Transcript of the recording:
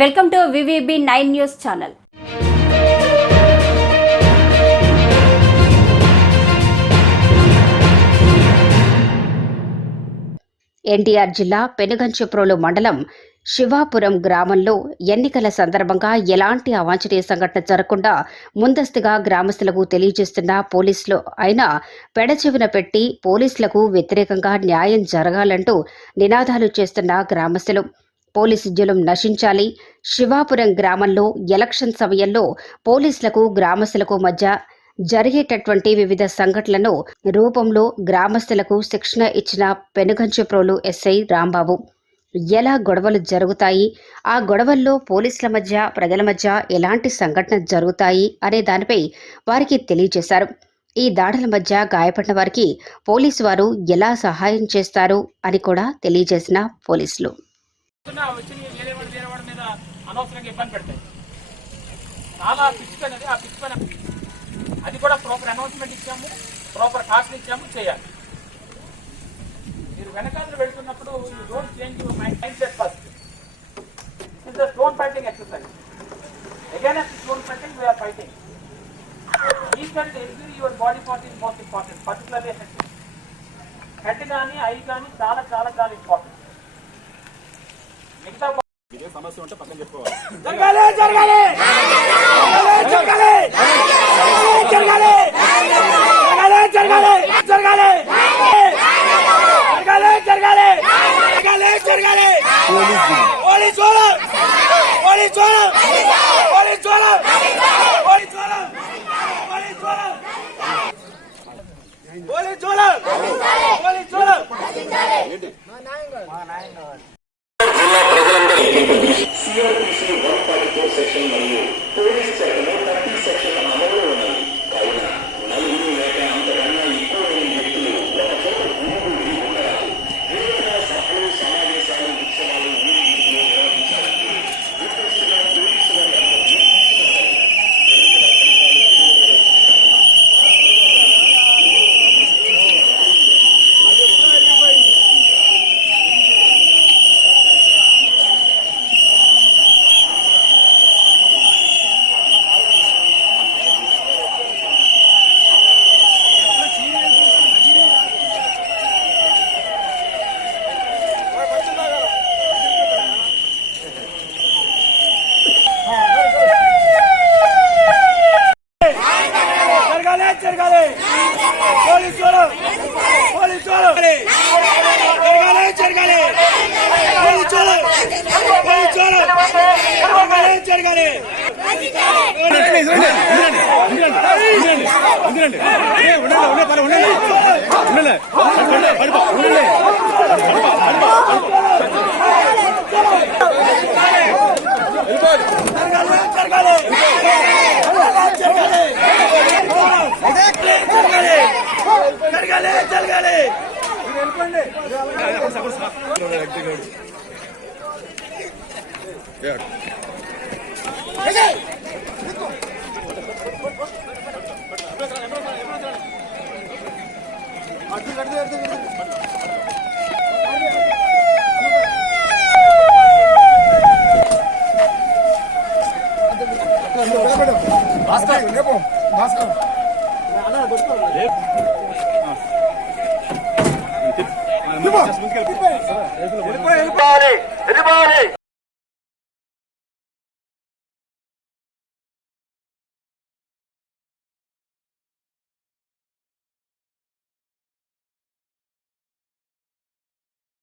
Welcome to VVB nine news channel. NTR జిల్లా పెనుగంచిప్రోలు మండలం శివాపురం గ్రామంలో ఎన్నికల సందర్భంగా ఎలాంటి అవాంఛనీయ సంఘటన జరగకుండా ముందస్తుగా గ్రామస్తులకు తెలియజేస్తున్న పోలీసులు అయినా పెడచెవిన పెట్టి పోలీసులకు వ్యతిరేకంగా న్యాయం జరగాలంటూ నినాదాలు చేస్తున్న గ్రామస్తులు. పోలీసు జులుం నశించాలి. శివాపురం గ్రామంలో ఎలక్షన్ సమయంలో పోలీసులకు గ్రామస్తులకు మధ్య జరిగేటటువంటి వివిధ సంఘటనలను రూపంలో గ్రామస్తులకు శిక్షణ ఇచ్చిన పెనుగంచిప్రోలు ఎస్ఐ రాంబాబు. ఎలా గొడవలు జరుగుతాయి? ఆ గొడవల్లో పోలీసుల మధ్య ప్రజల మధ్య ఎలాంటి సంఘటన జరుగుతాయి అనే దానిపై వారికి తెలియజేశారు. ఈ దాడుల మధ్య గాయపడిన వారికి పోలీసు వారు ఎలా సహాయం చేస్తారు అని కూడా తెలియజేసిన పోలీసులు. వస్తున్నా వచ్చి మీద అనవసరంగా ఇబ్బంది పెడతాయి. చాలా పిచ్ అనేది ఆ పిచ్ అది కూడా ప్రాపర్ అనౌన్స్మెంట్ ఇచ్చాము ప్రాపర్ కాస్ట్ ఇచ్చాము చేయాలి. మీరు వెనకాల వెళ్తున్నప్పుడు you don't change your mind mind set first is the stone fighting exercise again as stone fighting we're fighting ఈ కంటే every your body part is most important particularly head head కానీ I కానీ చాలా చాలా చాలా ఇంపార్టెంట్ సమస్య ఉంటే పక్కన చెప్పుకోవాలి. జరగాలి జరగాలి! జరగాలి జరగాలి! జరగాలి జరగాలి జరగాలి! జరగాలి జరగాలి జరగాలి! జరగాలి పోలీస్ వాళ్ళ! పోలీస్ వాళ్ళ! పోలీస్ వాళ్ళ! పోలీస్ వాళ్ళ! పోలీస్ వాళ్ళ! జిల్లా Se eu preciso, não pode ter జరగాలి జరగాలి జరగాలి వెళ్ళిపోండి Yeah. భాస్కర్ భాస్కర్ అన్న కొట్టుకోవాలి వెళ్ళిపోవాలి వెళ్ళిపోవాలి